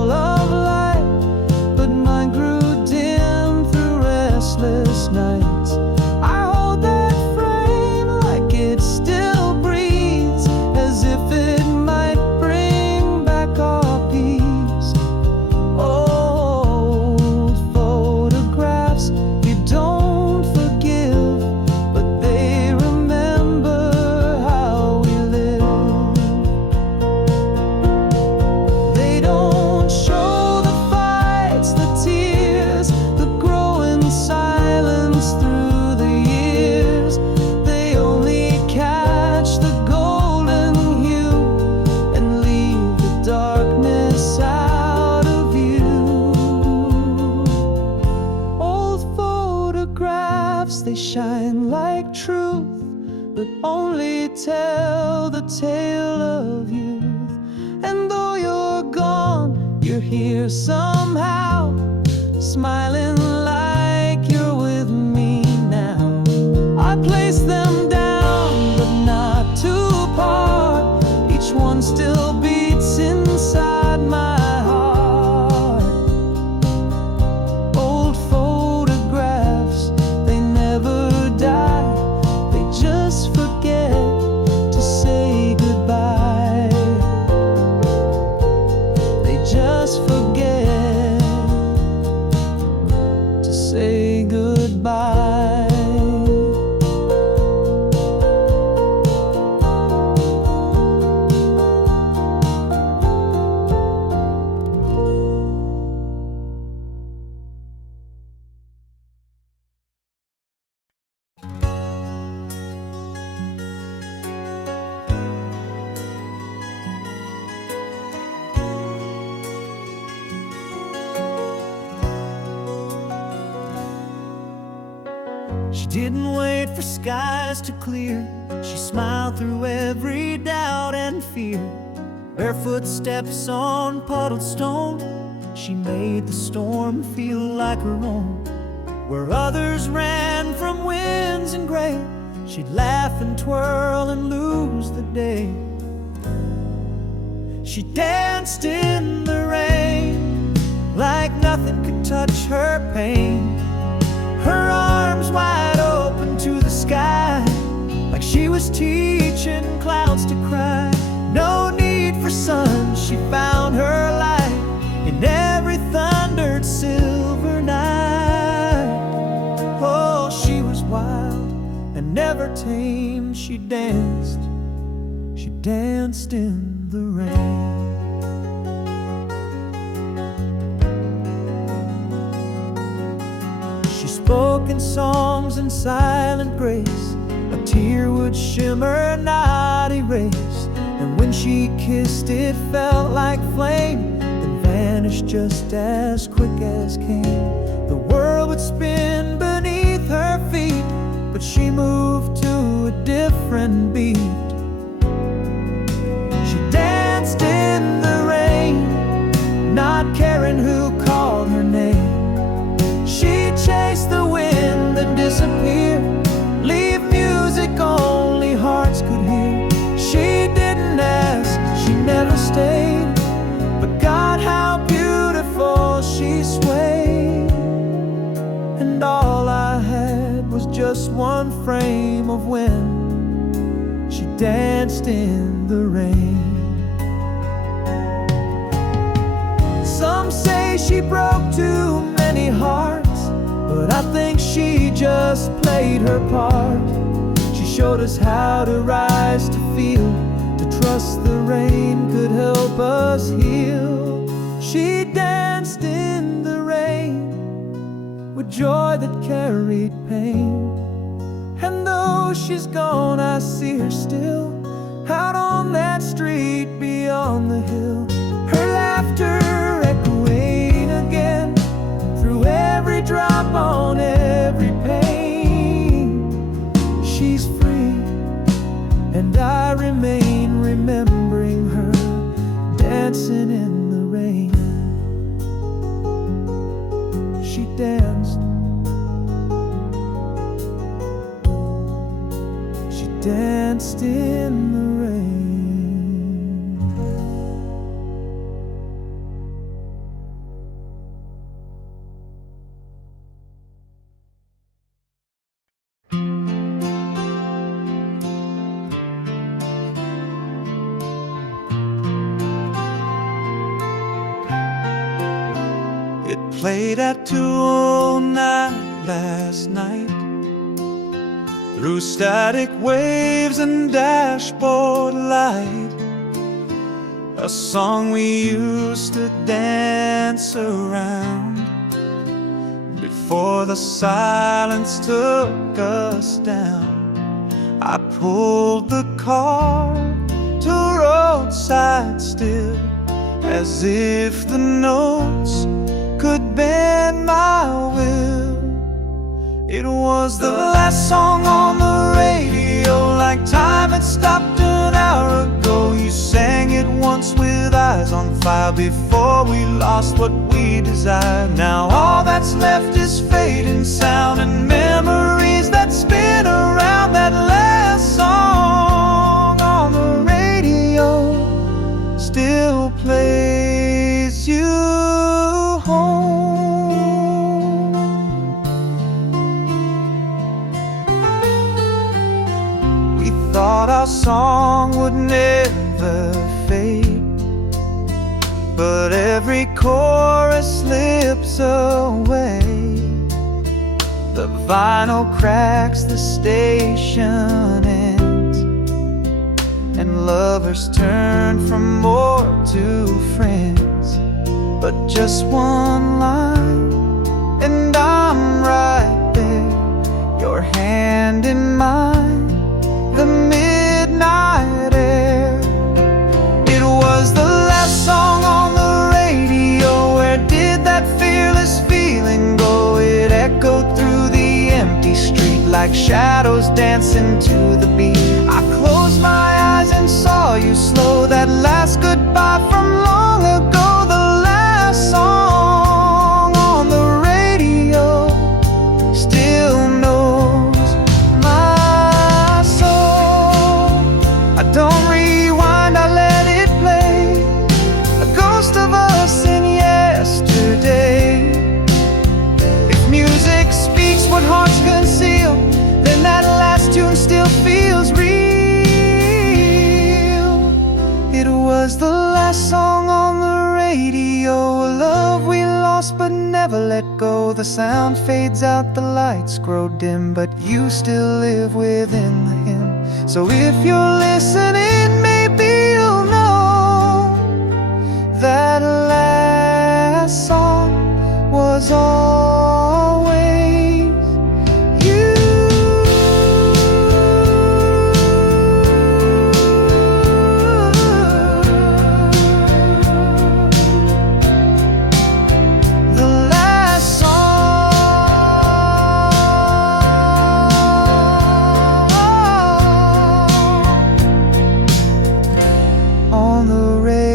but only tell the tale of youth. And though you're gone, you're here somehow, smiling like you're with me now. I place them down, but not too part. Each one still beats inside my heart. Old photographs, they never die. They just forget to say goodbye. They just forget to say goodbye. She didn't wait for skies to clear. She smiled through every doubt and fear. Barefoot steps on puddled stone, she made the storm feel like her own. Where others ran from winds and gray, she'd laugh and twirl and lose the day. She danced in the rain like nothing could touch her pain. Her arms wide open to the sky, like she was teaching clouds to cry. No need for sun, she found her light in every thundered silver night. Oh, she was wild and never tamed. She danced in the rain. Spoke in songs and silent grace, a tear would shimmer, not erase. And when she kissed, it felt like flame, then vanished just as quick as came. The world would spin beneath her feet, but she moved to a different beat. She danced in the rain, not caring who called her name. She chased the wind and disappeared, leave music only hearts could hear. She didn't ask, she never stayed, but God, how beautiful she swayed. And all I had was just one frame of when she danced in the rain. Some say she broke too many hearts, but I think she just played her part. She showed us how to rise, to feel, to trust the rain could help us heal. She danced in the rain with joy that carried pain. And though she's gone, I see her still out on that street beyond the hill. Her laughter echoing again through every drop on every pane. She's free, and I remain remembering her dancing in the rain. She danced in the rain. It played at 2 all night last night, through static waves and dashboard light. A song we used to dance around before the silence took us down. I pulled the car to roadside still, as if the notes could bend my will. It was the last song on the radio, like stopped an hour ago. You sang it once with eyes on fire before we lost what we desired. Now all that's left is fading sound and memories that spin around. That last song on the radio still plays you home. We thought our song would never fade, but every chorus slips away. The vinyl cracks, the station ends, and lovers turn from more to friends. But just one line, and I'm right there, your hand in mine, the midnight air. It was the last song on the radio. Where did that fearless feeling go? It echoed through the empty street like shadows dancing to the beat. I closed my eyes and saw you slow, that last goodbye from long ago. The last song on the radio still knows my soul. I don't rewind, I let it play, a ghost of us in yesterday. If music speaks what hearts conceal, then that last tune still feels real. It was the last song on the radio, a love we lost but never let go. The sound fades out, the lights grow dim, but you still live within the hymn. So if you're listening, maybe you'll know that last song was always you. The last song on the radio.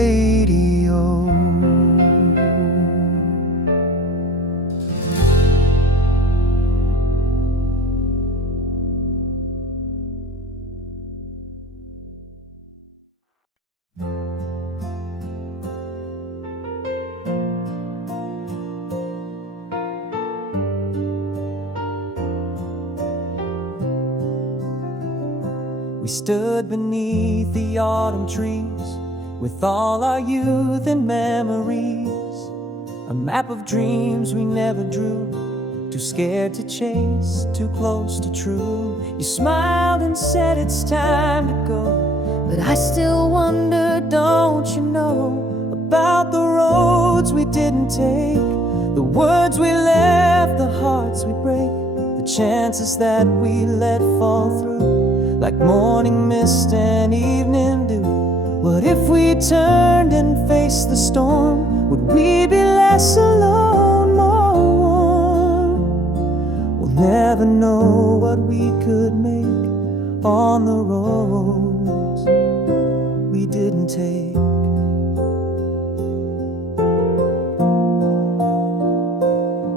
We stood beneath the autumn trees with all our youth and memories, a map of dreams we never drew, too scared to chase, too close to true. You smiled and said it's time to go, but I still wonder, don't you know, about the roads we didn't take, the words we left, the hearts we break, the chances that we let fall through like morning mist and evening dew. What if we turned and faced the storm? Would we be less alone, more warm? We'll never know what we could make on the roads we didn't take.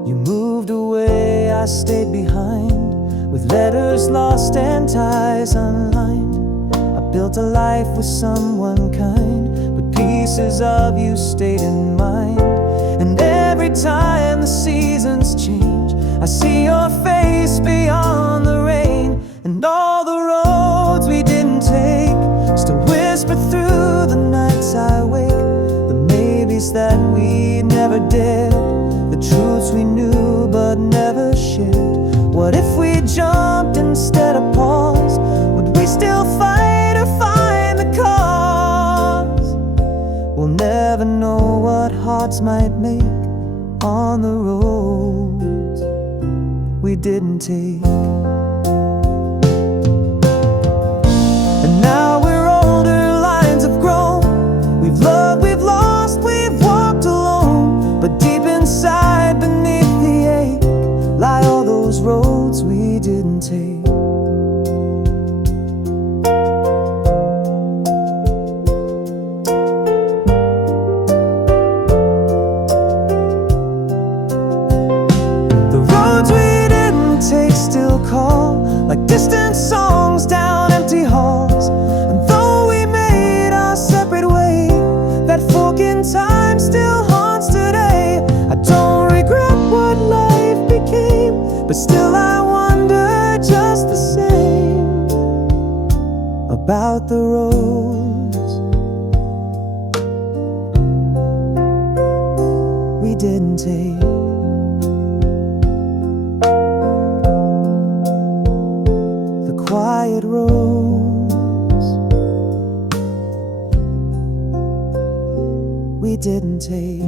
You moved away, I stayed behind, with letters lost and ties unlined. I built a life with someone kind, but pieces of you stayed in mind. And every time the seasons change, I see your face beyond the rain. And all the roads we didn't take still whisper through the nights I wake, the maybes that we never dared, the truths we knew but never shared. What if we jumped instead of paused? Would we still fight or find the cause? We'll never know what hearts might make on the roads we didn't take. And now we're older, lines have grown, we've loved, we've lost, we've walked alone, but deep inside, beneath the ache, lie all those roads we didn't take. distant songs down empty halls. And though we made our separate way, that fork in time still haunts today. I don't regret what life became, but still I wonder just the same about the roads we didn't take. The quiet roads we didn't take.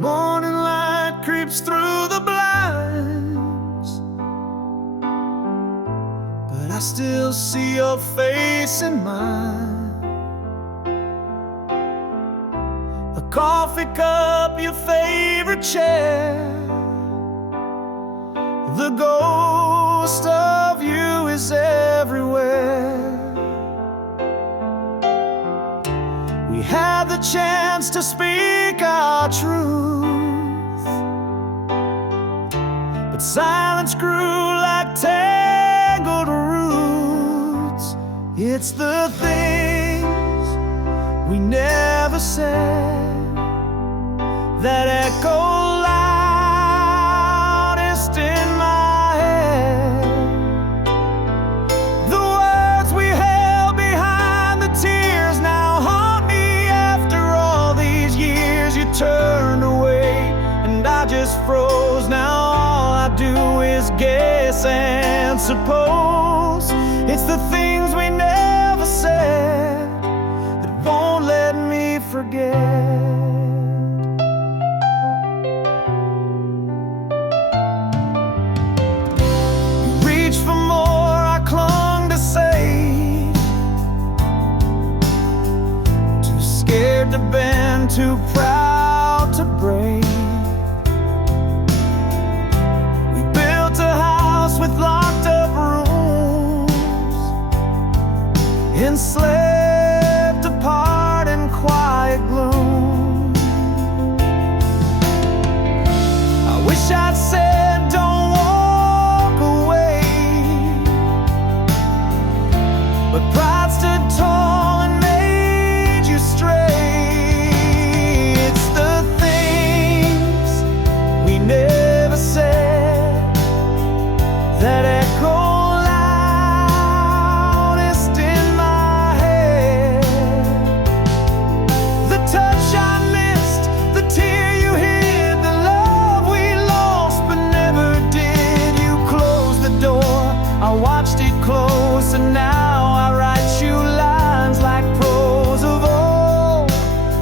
Morning light creeps through the blinds, but I still see your face in mine. A coffee cup, your favorite chair, the ghost of you is everywhere. We had the chance to speak our truth, but silence grew like tangled roots. It's the things we never said that echo loudest in my head. The words we held behind the tears now haunt me after all these years. You turned away and I just froze. Now all I do is guess and suppose. It's the things we never said that won't let me forget. For more, I clung to say, too scared to bend, too proud to break. We built a house with locked up rooms, enslaved apart in quiet gloom. I wish I'd said don't walk away, but pride stood tall and made you stray. It's the things we never said that echo loudest in my head. The touch I missed, the tear you hid, the love we lost but never did. You closed the door, I watched it close, and now I write you lines like prose of old.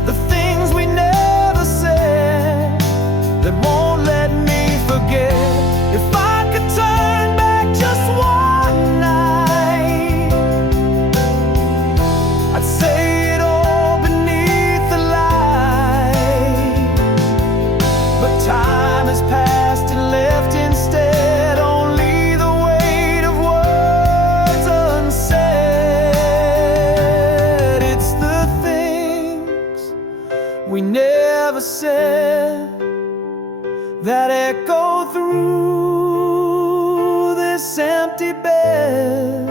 The things we never said that won't let me forget. If I could turn back just one night, I'd say it all beneath the light. But time has passed and left instead only the weight of words unsaid. It's the things we never said that echo through this empty bed.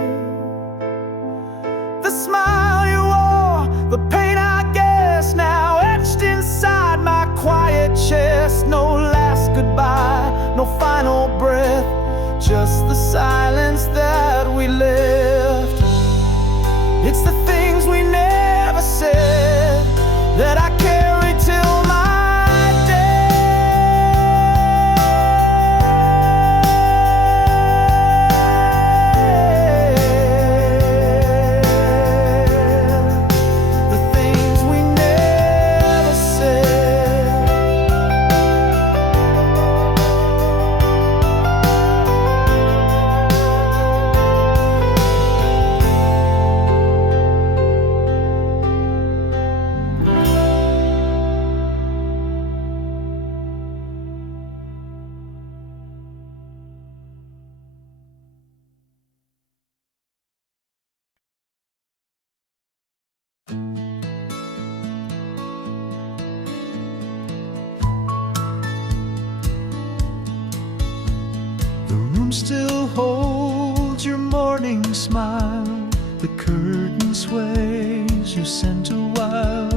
The smile you wore, the pain I guess now etched inside my quiet chest. No last goodbye, no final breath, just the silence that we left. It's the things we never said that I carry till my death. The things we never said. room still holds your morning smile. The curtain sways your scent a while.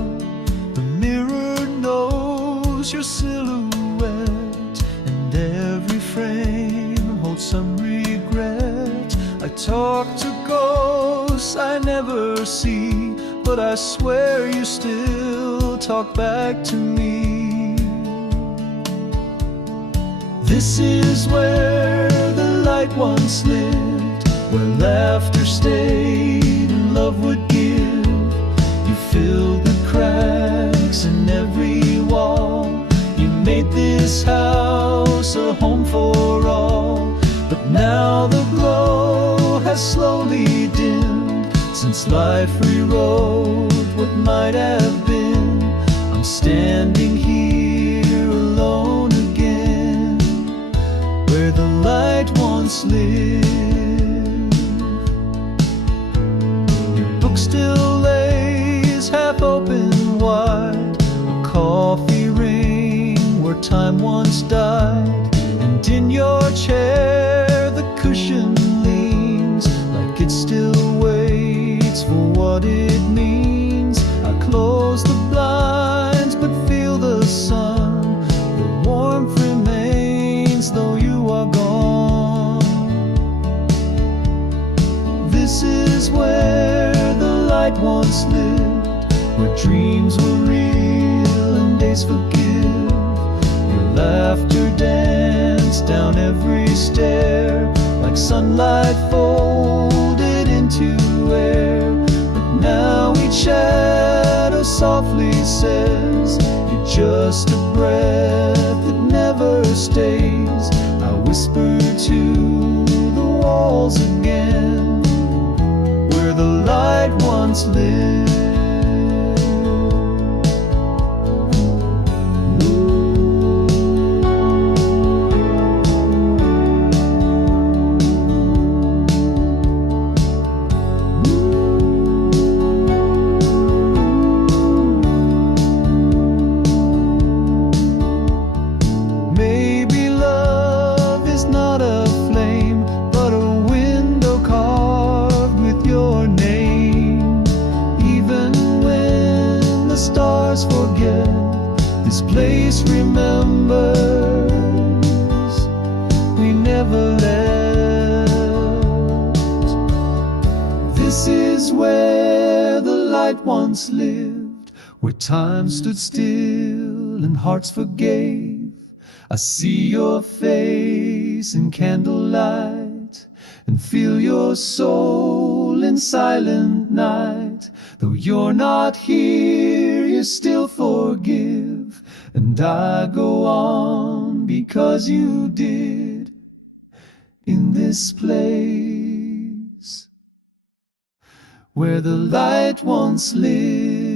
The mirror knows your silhouette, and every frame holds some regret. I talk to ghosts I never see, but I swear you still talk back to me. This is where the light once lived, where laughter stayed and love would give. You filled the cracks in every wall. You made this house a home for all. But now the glow has slowly dimmed, since life rewrote what might have been. I'm standing here alone again, where the light once lived. Your book still lays half open wide, a coffee ring where time once died. And in your chair the cushion leans, like it still waits for what it means. I close the blinds but feel the sun. The warmth remains though you are gone. This is where the light once lived, where dreams were real and days forgive. Your laughter danced down every stair, like sunlight folded into air. But now each shadow softly says, you're just a breath that never stays. I whisper to the walls again, where the light once lived. Forget, this place remembers we never left. This is where the light once lived, where time stood still and hearts forgave. I see your face in candlelight and feel your soul in silent night. Though you're not here, you still forgive, and I go on because you did. In this place where the light once lived.